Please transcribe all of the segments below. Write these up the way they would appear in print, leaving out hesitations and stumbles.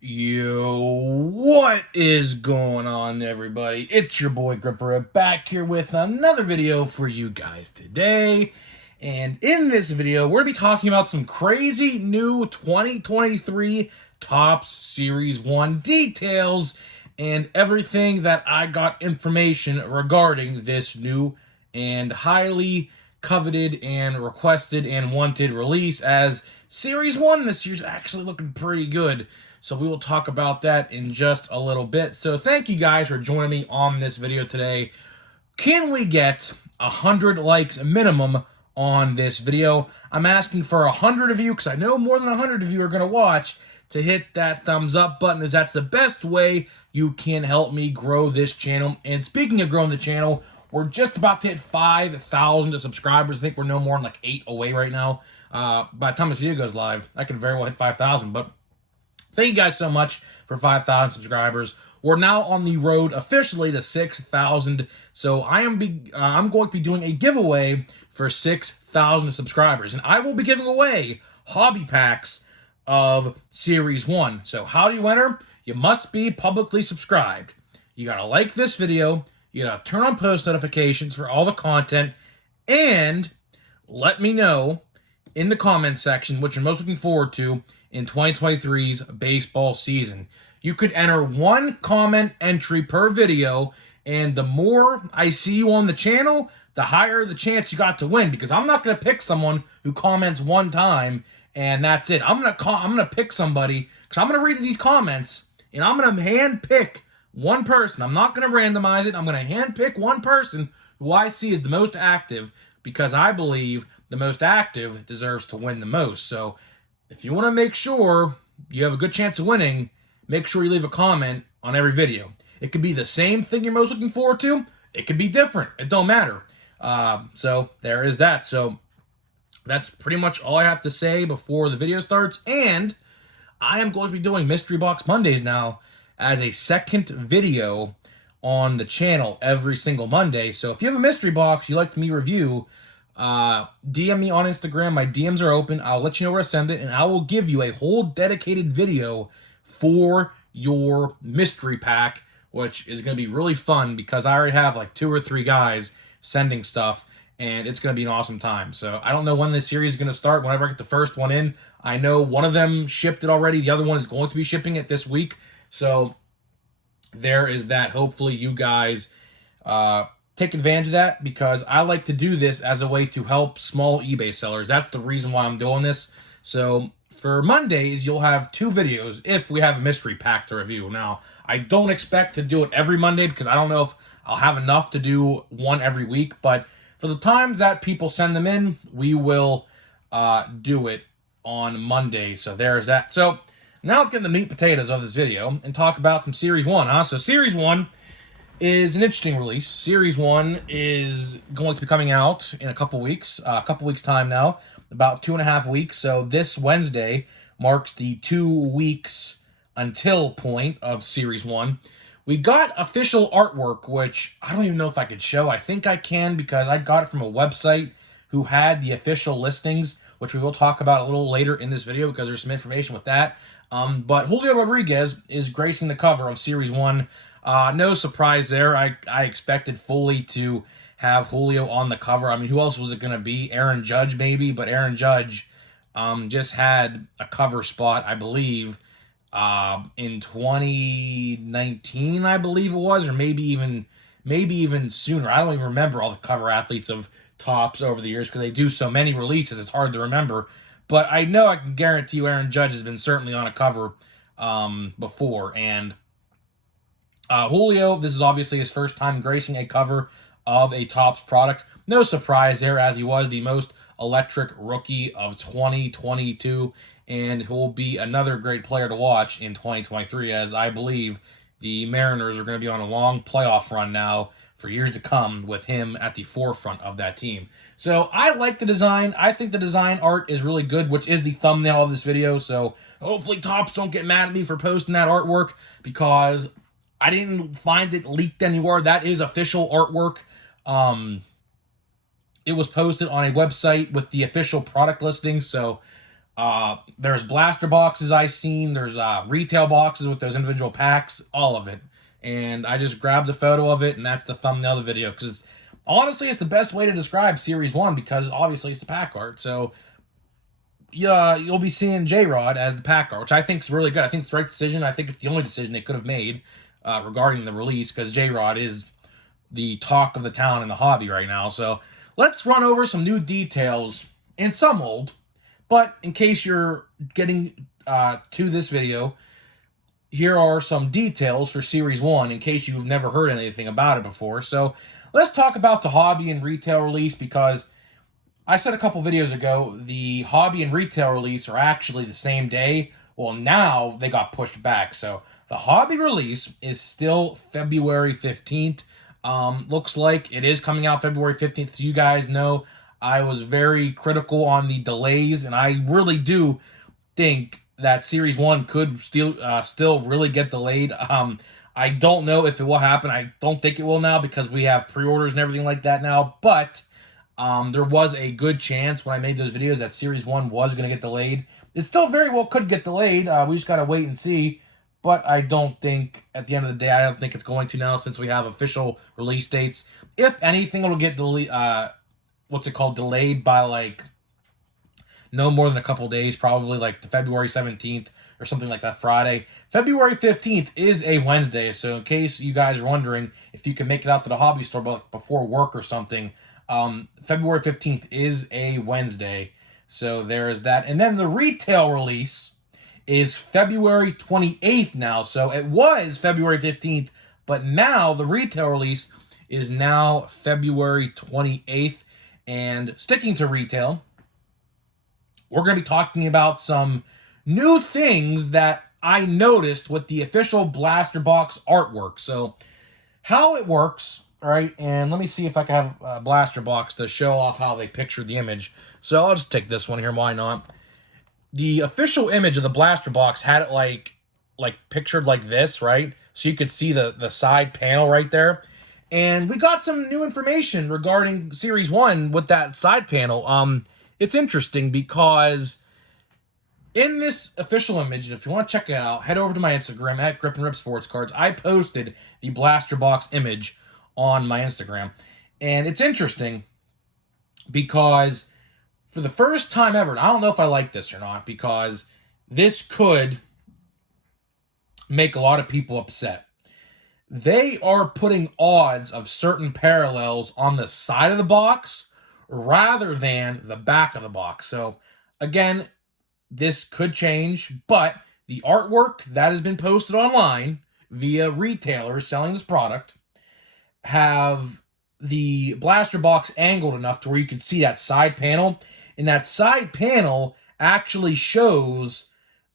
Yo, what is going on, everybody? It's your boy Gripper back here with another video for you guys today. And in this video, we're going to be talking about some crazy new 2023 Topps Series 1 details and everything that I got information regarding this new and highly coveted and requested and wanted release, as Series 1 this year's actually looking pretty good. So we will talk about that in just a little bit. So thank you guys for joining me on this video today. Can we get 100 likes minimum on this video? I'm asking for 100 of you, because I know more than 100 of you are going to watch, to hit that thumbs up button, as that's the best way you can help me grow this channel. And speaking of growing the channel, we're just about to hit 5,000 subscribers. I think we're no more than like 8 away right now. By the time this video goes live, I could very well hit 5,000, but thank you guys so much for 5,000 subscribers. We're now on the road officially to 6,000. So I'm going to be doing a giveaway for 6,000 subscribers, and I will be giving away hobby packs of Series 1. So how do you enter? You must be publicly subscribed. You got to like this video. You got to turn on post notifications for all the content, and let me know in the comments section what you're most looking forward to in 2023's baseball season. You could enter one comment entry per video, and the more I see you on the channel, the higher the chance you got to win, because I'm not going to pick someone who comments one time and that's it. I'm going to pick somebody, because I'm going to read these comments and I'm going to hand pick one person. I'm not going to randomize it. I'm going to hand pick one person who I see is the most active, because I believe the most active deserves to win the most. So if you want to make sure you have a good chance of winning, make sure you leave a comment on every video. It could be the same thing you're most looking forward to. It could be different. It don't matter. So there is that. So that's pretty much all I have to say before the video starts. And I am going to be doing Mystery Box Mondays now as a second video on the channel every single Monday. So if you have a mystery box you'd like me review, DM me on Instagram. My DMs are open. I'll let you know where to send it, and I will give you a whole dedicated video for your mystery pack, which is going to be really fun, because I already have like 2 or 3 guys sending stuff, and it's going to be an awesome time. So I don't know when this series is going to start. Whenever I get the first one in, I know one of them shipped it already. The other one is going to be shipping it this week. So there is that. Hopefully you guys take advantage of that, because I like to do this as a way to help small eBay sellers. That's the reason why I'm doing this. So for Mondays, you'll have 2 videos if we have a mystery pack to review. Now, I don't expect to do it every Monday, because I don't know if I'll have enough to do one every week. But for the times that people send them in, we will do it on Monday. So there's that. So now let's get into the meat potatoes of this video and talk about some Series 1. So Series 1 is an interesting release. Series 1 is going to be coming out in a couple weeks time now, about 2.5 weeks. So this Wednesday marks the 2 weeks until point of Series 1. We got official artwork, which I don't even know if I could show. I think I can, because I got it from a website who had the official listings, which we will talk about a little later in this video, because there's some information with that. But Julio Rodriguez is gracing the cover of Series 1. No surprise there. I expected fully to have Julio on the cover. I mean, who else was it going to be? Aaron Judge, maybe? But Aaron Judge just had a cover spot, I believe, in 2019, I believe it was, or maybe even sooner. I don't even remember all the cover athletes of Topps over the years, because they do so many releases, it's hard to remember. But I know I can guarantee you Aaron Judge has been certainly on a cover before. And Julio, this is obviously his first time gracing a cover of a Topps product. No surprise there, as he was the most electric rookie of 2022, and he will be another great player to watch in 2023, as I believe the Mariners are going to be on a long playoff run now for years to come, with him at the forefront of that team. So I like the design. I think the design art is really good, which is the thumbnail of this video. So hopefully Topps don't get mad at me for posting that artwork, because I didn't find it leaked anywhere. That is official artwork. It was posted on a website with the official product listing. So There's blaster boxes I've seen. There's retail boxes with those individual packs, all of it. And I just grabbed a photo of it, and that's the thumbnail of the video. Because honestly, it's the best way to describe Series 1 because obviously it's the pack art. So yeah, you'll be seeing J-Rod as the pack art, which I think is really good. I think it's the right decision. I think it's the only decision they could have made regarding the release because J-Rod is the talk of the town in the hobby right now. So let's run over some new details and some old. But in case you're getting to this video, here are some details for Series 1 in case you've never heard anything about it before. So let's talk about the hobby and retail release because I said a couple videos ago the hobby and retail release are actually the same day. Well, now they got pushed back. So the hobby release is still February 15th. Looks like it is coming out February 15th. You guys know I was very critical on the delays, and I really do think that Series 1 could still really get delayed. I don't know if it will happen. I don't think it will now because we have pre-orders and everything like that now, but there was a good chance when I made those videos that Series 1 was going to get delayed. It still very well could get delayed. We just got to wait and see. But I don't think, at the end of the day, I don't think it's going to now since we have official release dates. If anything, it'll get delayed by like no more than a couple days, probably like the February 17th or something like that, Friday. February 15th is a Wednesday, so in case you guys are wondering if you can make it out to the hobby store before work or something, February 15th is a Wednesday, so there is that. And then the retail release is February 28th now, so it was February 15th, but now the retail release is now February 28th. And sticking to retail, we're going to be talking about some new things that I noticed with the official Blaster Box artwork. So how it works, all right, and let me see if I can have a Blaster Box to show off how they pictured the image. So I'll just take this one here, why not? The official image of the Blaster Box had it like pictured like this, right? So you could see the side panel right there. And we got some new information regarding Series 1 with that side panel. It's interesting because in this official image, and if you want to check it out, head over to my Instagram at Grip and Rip Sports Cards. I posted the Blaster Box image on my Instagram. And it's interesting because for the first time ever, and I don't know if I like this or not, because this could make a lot of people upset. They are putting odds of certain parallels on the side of the box rather than the back of the box. So, again, this could change, but the artwork that has been posted online via retailers selling this product have the Blaster Box angled enough to where you can see that side panel, and that side panel actually shows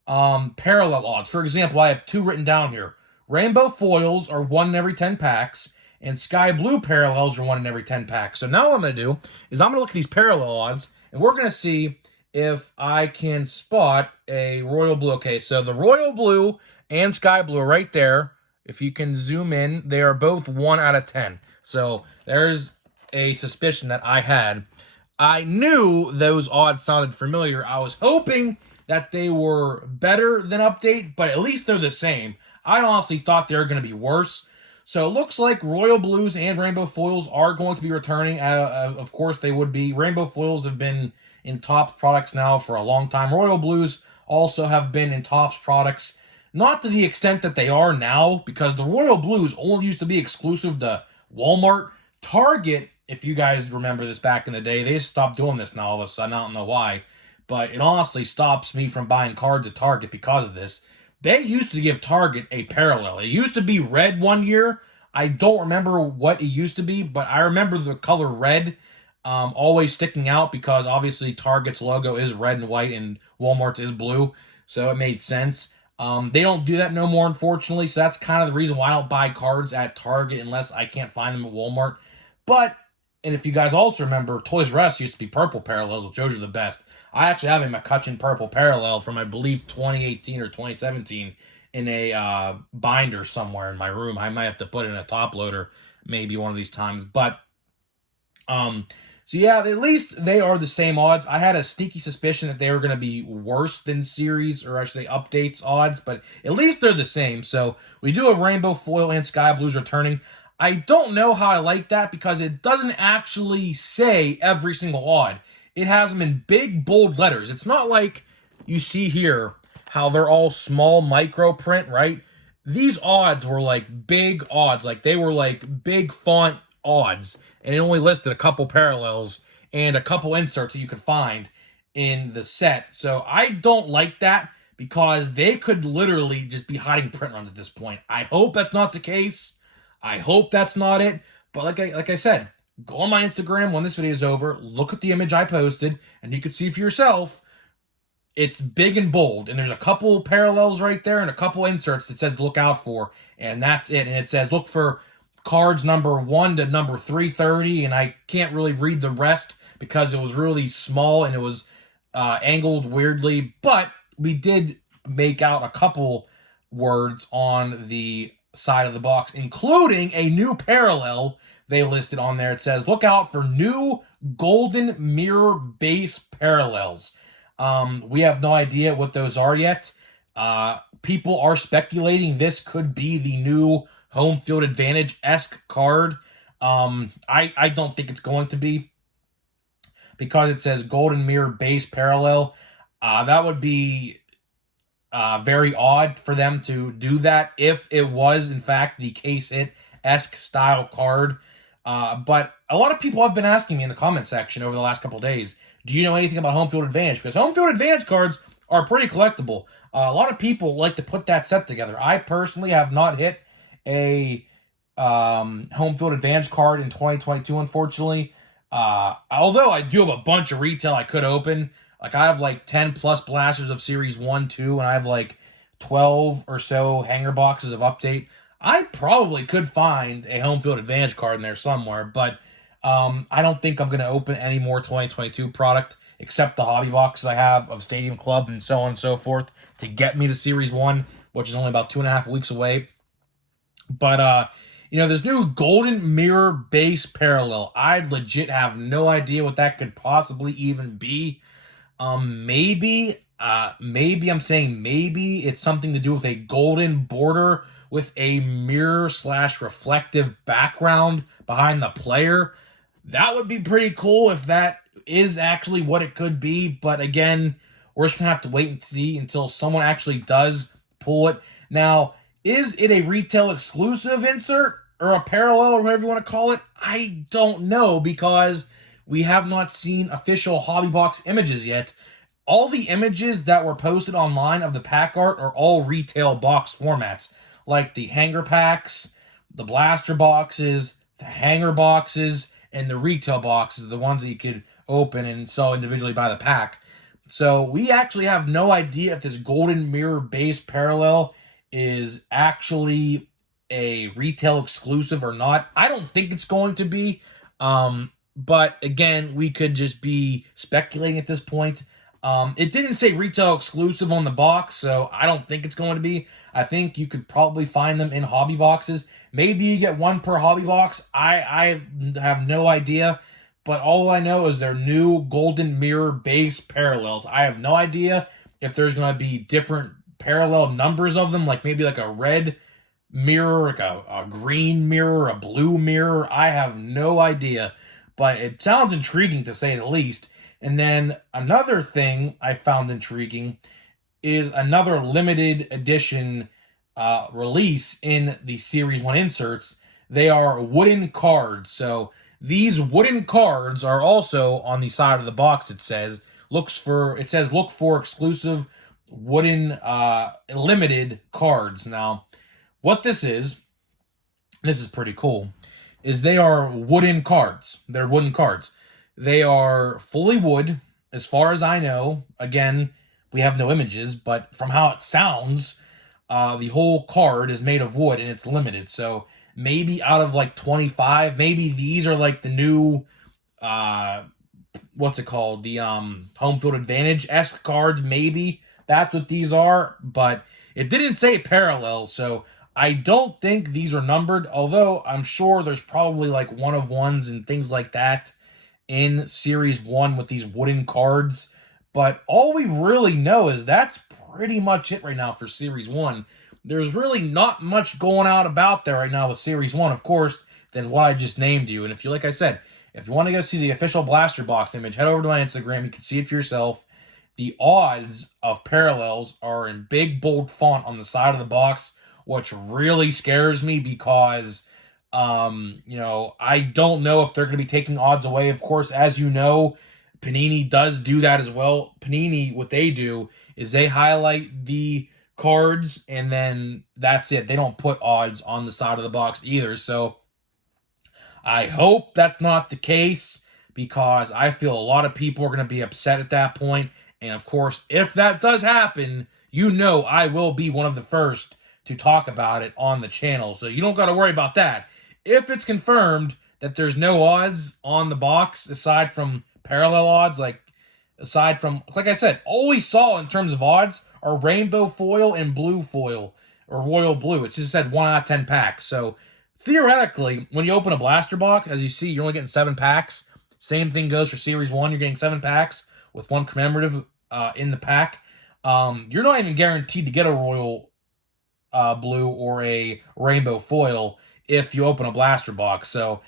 parallel odds. For example, I have two written down here. Rainbow foils are 1 in every 10 packs, and sky blue parallels are 1 in every 10 packs. So now what I'm going to do is I'm going to look at these parallel odds, and we're going to see if I can spot a royal blue. Okay, so the royal blue and sky blue are right there. If you can zoom in, they are both 1 out of 10. So there's a suspicion that I had. I knew those odds sounded familiar. I was hoping that they were better than update, but at least they're the same. I honestly thought they were going to be worse. So it looks like Royal Blues and Rainbow Foils are going to be returning. Of course, they would be. Rainbow Foils have been in Topps products now for a long time. Royal Blues also have been in Topps products. Not to the extent that they are now, because the Royal Blues only used to be exclusive to Walmart. Target, if you guys remember this back in the day, they stopped doing this now all of a sudden. I don't know why. But it honestly stops me from buying cards at Target because of this. They used to give Target a parallel. It used to be red one year. I don't remember what it used to be, but I remember the color red always sticking out because obviously Target's logo is red and white and Walmart's is blue, so it made sense. They don't do that no more, unfortunately, so that's kind of the reason why I don't buy cards at Target unless I can't find them at Walmart. But, and if you guys also remember, Toys R Us used to be purple parallels, which those are the best. I actually have a McCutcheon purple parallel from, I believe, 2018 or 2017 in a binder somewhere in my room. I might have to put it in a top loader maybe one of these times. But So yeah, at least they are the same odds. I had a sneaky suspicion that they were going to be worse than series, or I should say updates odds, but at least they're the same. So we do have Rainbow Foil and Sky Blues returning. I don't know how I like that because it doesn't actually say every single odd. It has them in big, bold letters. It's not like you see here how they're all small micro print, right? These odds were like big odds. Like they were like big font odds, and it only listed a couple parallels and a couple inserts that you could find in the set. So I don't like that because they could literally just be hiding print runs at this point. I hope that's not the case. I hope that's not it. But like I said, go on my Instagram when this video is over, look at the image I posted, and you can see for yourself. It's big and bold, and there's a couple parallels right there and a couple inserts that says look out for, and that's it. And it says look for cards number 1 to number 330, and I can't really read the rest because it was really small and it was angled weirdly, but we did make out a couple words on the side of the box, including a new parallel they listed on there. It says look out for new golden mirror base parallels. We have no idea what those are yet. People are speculating this could be the new home field advantage-esque card. I don't think it's going to be because it says golden mirror base parallel. That would be very odd for them to do that if it was in fact the case hit-esque style card. But a lot of people have been asking me in the comment section over the last couple days, do you know anything about home field advantage? Because home field advantage cards are pretty collectible. A lot of people like to put that set together. I personally have not hit a home field advantage card in 2022, unfortunately. Although I do have a bunch of retail I could open. Like I have like 10 plus blasters of series 1, 2, and I have like 12 or so hanger boxes of update. I probably could find a home field advantage card in there somewhere, but I don't think I'm going to open any more 2022 product except the hobby boxes I have of Stadium Club and so on and so forth to get me to Series 1, which is only about 2.5 weeks away. But, this new Golden Mirror base parallel, I legit have no idea what that could possibly even be. Maybe I'm saying maybe it's something to do with a golden border with a mirror/reflective background behind the player. That would be pretty cool if that is actually what it could be. But again, we're just going to have to wait and see until someone actually does pull it. Now, is it a retail exclusive insert or a parallel or whatever you want to call it? I don't know because we have not seen official hobby box images yet. All the images that were posted online of the pack art are all retail box formats, like the hanger packs, the blaster boxes, the hanger boxes, and the retail boxes, the ones that you could open and sell individually by the pack. So we actually have no idea if this golden mirror base parallel is actually a retail exclusive or not. I don't think it's going to be. But again, we could just be speculating at this point. It didn't say retail exclusive on the box, so I don't think it's going to be. I think you could probably find them in hobby boxes. Maybe you get one per hobby box. I have no idea. But all I know is they're new golden mirror base parallels. I have no idea if there's going to be different parallel numbers of them, like maybe like a red mirror, like a green mirror, a blue mirror. I have no idea. But it sounds intriguing to say the least. And then another thing I found intriguing is another limited edition release in the Series 1 inserts. They are wooden cards. So these wooden cards are also on the side of the box. It says look for exclusive wooden limited cards. Now, what this is pretty cool, is they are wooden cards. They're wooden cards. They are fully wood, as far as I know. Again, we have no images, but from how it sounds, the whole card is made of wood and it's limited. So maybe out of like 25, maybe these are like the new, what's it called? The home field advantage-esque cards, maybe. That's what these are, but it didn't say parallel, so I don't think these are numbered, although I'm sure there's probably like one of ones and things like that. in Series 1 with these wooden cards. But all we really know is that's pretty much it right now for Series 1. There's really not much going out about there right now with Series 1, of course, than what I just named you. And if you, like I said, if you want to go see the official blaster box image, head over to my Instagram. You can see it for yourself. The odds of parallels are in big, bold font on the side of the box, which really scares me because, I don't know if they're going to be taking odds away. Of course, as you know, Panini does do that as well. Panini, what they do is they highlight the cards and then that's it. They don't put odds on the side of the box either. So I hope that's not the case because I feel a lot of people are going to be upset at that point. And of course, if that does happen, I will be one of the first to talk about it on the channel. So you don't got to worry about that. If it's confirmed that there's no odds on the box aside from parallel odds, like I said, all we saw in terms of odds are rainbow foil and blue foil or royal blue. It just said 1 out of 10 packs. So theoretically, when you open a blaster box, as you see, you're only getting 7 packs. Same thing goes for Series 1. You're getting 7 packs with 1 commemorative in the pack. You're not even guaranteed to get a royal blue or a rainbow foil if you open a blaster box. So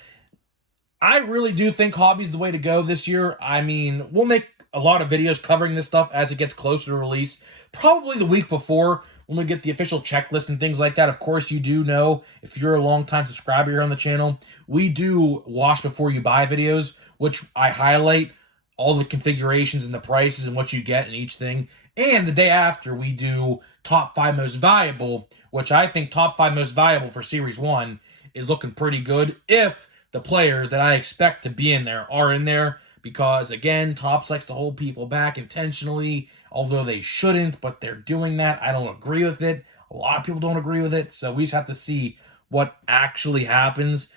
I really do think hobby's the way to go this year. I mean, we'll make a lot of videos covering this stuff as it gets closer to release. Probably the week before when we get the official checklist and things like that. Of course, you do know, if you're a long-time subscriber here on the channel, we do watch before you buy videos, which I highlight all the configurations and the prices and what you get in each thing. And the day after, we do top 5 most valuable, which I think top 5 most valuable for Series 1 is looking pretty good if the players that I expect to be in there are in there. Because, again, Topps likes to hold people back intentionally, although they shouldn't, but they're doing that. I don't agree with it. A lot of people don't agree with it, so we just have to see what actually happens.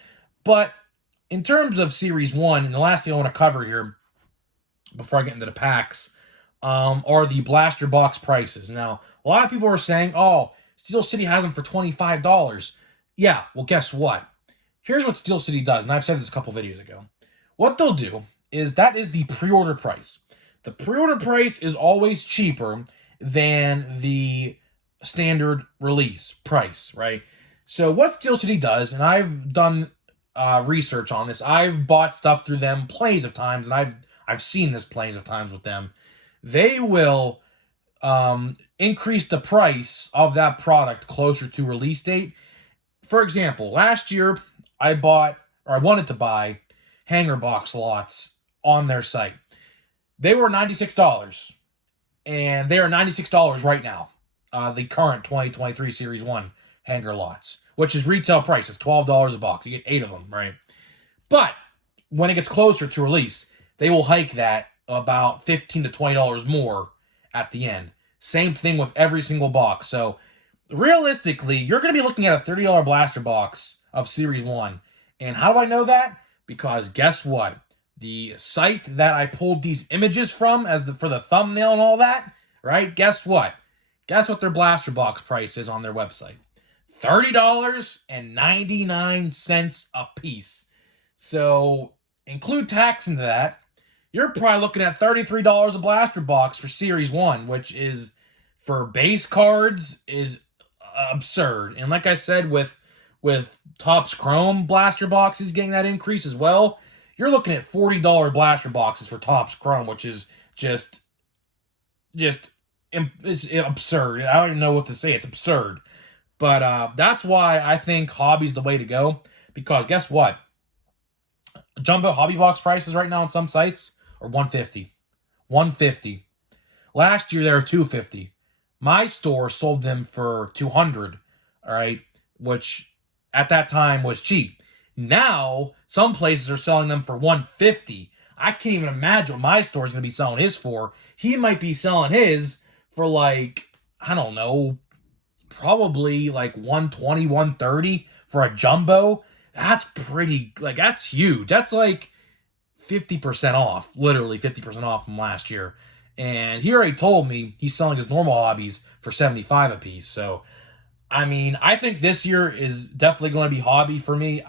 But in terms of Series 1, and the last thing I want to cover here before I get into the packs, are the blaster box prices. Now, a lot of people are saying, oh, Steel City has them for $25. Yeah, well, guess what? Here's what Steel City does, and I've said this a couple videos ago. What they'll do is that is the pre-order price. The pre-order price is always cheaper than the standard release price, right? So what Steel City does, and I've done research on this, I've bought stuff through them plenty of times, and I've seen this plenty of times with them. They will increase the price of that product closer to release date. For example, last year I wanted to buy hanger box lots on their site. They were $96, and they are $96 right now. The current 2023 Series 1 hanger lots, which is retail price. It's $12 a box. You get 8 of them, right? But when it gets closer to release, they will hike that about $15 to $20 more at the end. Same thing with every single box. So realistically, you're going to be looking at a $30 blaster box of Series 1. And how do I know that? Because guess what? The site that I pulled these images from for the thumbnail and all that, right? Guess what? Guess what their blaster box price is on their website? $30.99 a piece. So include tax into that. You're probably looking at $33 a blaster box for Series 1, which is, for base cards, is absurd. And like I said, with Topps Chrome blaster boxes getting that increase as well, you're looking at $40 blaster boxes for Topps Chrome, which is just it's absurd. I don't even know what to say. It's absurd. But that's why I think hobby's the way to go. Because guess what? Jumbo hobby box prices right now on some sites are $150. $150. Last year they were $250. My store sold them for $200. All right, which at that time was cheap. Now some places are selling them for $150. I can't even imagine what my store is going to be selling his for. He might be selling his for like, I don't know, probably like $120, $130 for a jumbo. That's pretty, like, that's huge. That's like 50% off, literally 50% off from last year. And he already told me he's selling his normal hobbies for $75 a piece. So, I mean, I think this year is definitely going to be hobby for me.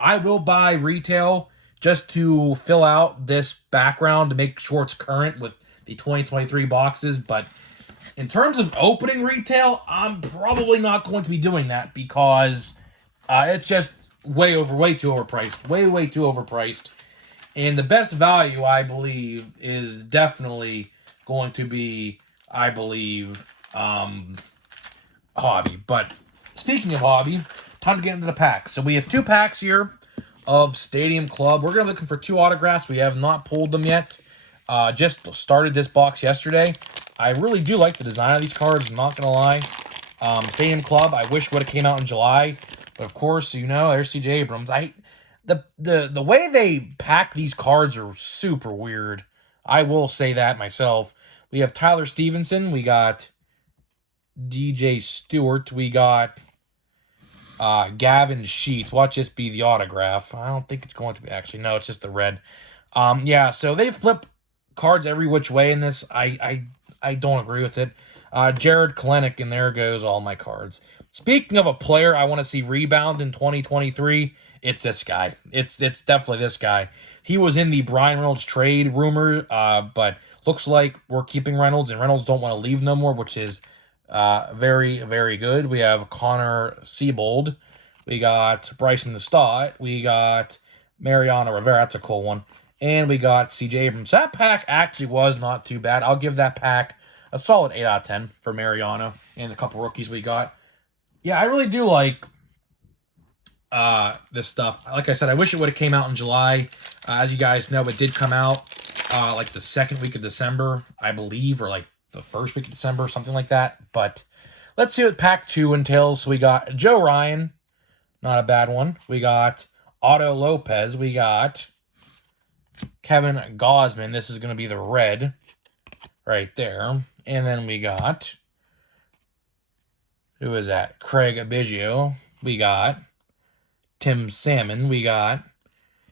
I will buy retail just to fill out this background to make sure it's current with the 2023 boxes. But in terms of opening retail, I'm probably not going to be doing that because it's just way too overpriced. Way too overpriced. And the best value, I believe, is definitely going to be, I believe, Hobby. But speaking of Hobby, time to get into the packs. So we have 2 packs here of Stadium Club. We're going to be looking for 2 autographs. We have not pulled them yet. Just started this box yesterday. I really do like the design of these cards, I'm not going to lie. Stadium Club, I wish would have came out in July. But of course, you know, there's CJ Abrams. The way they pack these cards are super weird. I will say that myself. We have Tyler Stevenson. We got DJ Stewart. We got Gavin Sheets. Watch this be the autograph. I don't think it's going to be. Actually, no, it's just the red. Yeah, so they flip cards every which way in this. I don't agree with it. Jared Kalenic, and there goes all my cards. Speaking of a player I want to see rebound in 2023, it's this guy. It's definitely this guy. He was in the Brian Reynolds trade rumor, but looks like we're keeping Reynolds, and Reynolds don't want to leave no more, which is very good. We have Connor Siebold. We got Bryson Stott. We got Mariano Rivera. That's a cool one. And we got CJ Abrams. That pack actually was not too bad. I'll give that pack a solid 8 out of 10 for Mariano and a couple rookies we got. Yeah, I really do like this stuff. Like I said, I wish it would have came out in July. As you guys know, it did come out like the second week of December, I believe, or like the first week of December, something like that. But let's see what pack 2 entails. So we got Joe Ryan, not a bad one. We got Otto Lopez. We got Kevin Gausman. This is going to be the red right there. And then we got, who is that? Craig Biggio. We got Tim Salmon. We got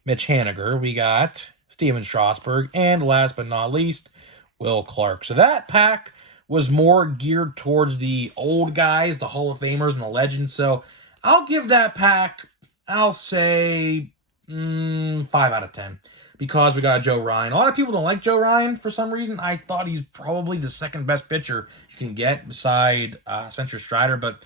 Mitch Haniger. We got Steven Strasburg. And last but not least, Will Clark. So that pack was more geared towards the old guys, the Hall of Famers and the legends. So I'll give that pack, I'll say 5 out of 10. Because we got Joe Ryan. A lot of people don't like Joe Ryan for some reason. I thought he's probably the second best pitcher you can get beside Spencer Strider. But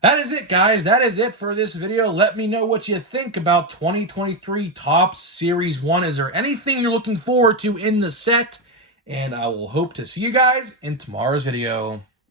that is it, guys. That is it for this video. Let me know what you think about 2023 Topps Series 1. Is there anything you're looking forward to in the set? And I will hope to see you guys in tomorrow's video.